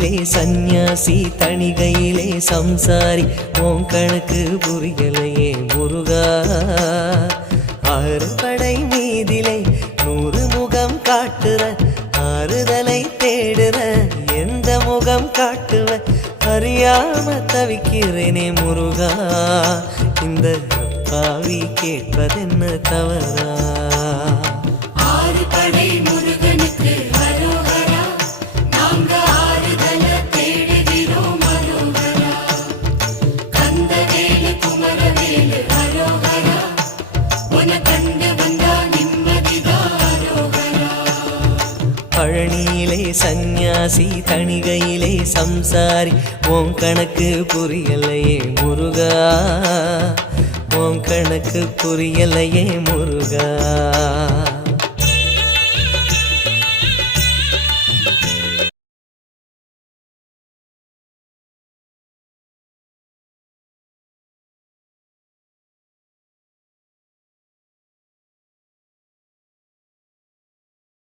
பழனியிலே சந்நியாசி தணிகையிலே சம்சாரி உன் கணக்கு புரியலையே முருகா ஆறு படை மீதிலே 100 முகம் காட்டுற ஆறுதலை தேடுற எந்த முகம் காட்டுவ அறியாம தவிக்கிறேனே முருகா இந்த பாவி கேட்பதென்ன தவறா ஆறு படை முருகனுக்கு அரோகரா நாங்க ஆறுதல தேடுகிறோம் அரோகரா கந்தவேலு குமரவேலு அரோகரா உன கண்டு வந்தா நிம்மதிதான் அரோகரா பழனியிலே சந்நியாசி தணிகையிலே சம்சாரி உன் கணக்கு புரியலையே முருகா உன் கணக்கு புரியலையே முருகா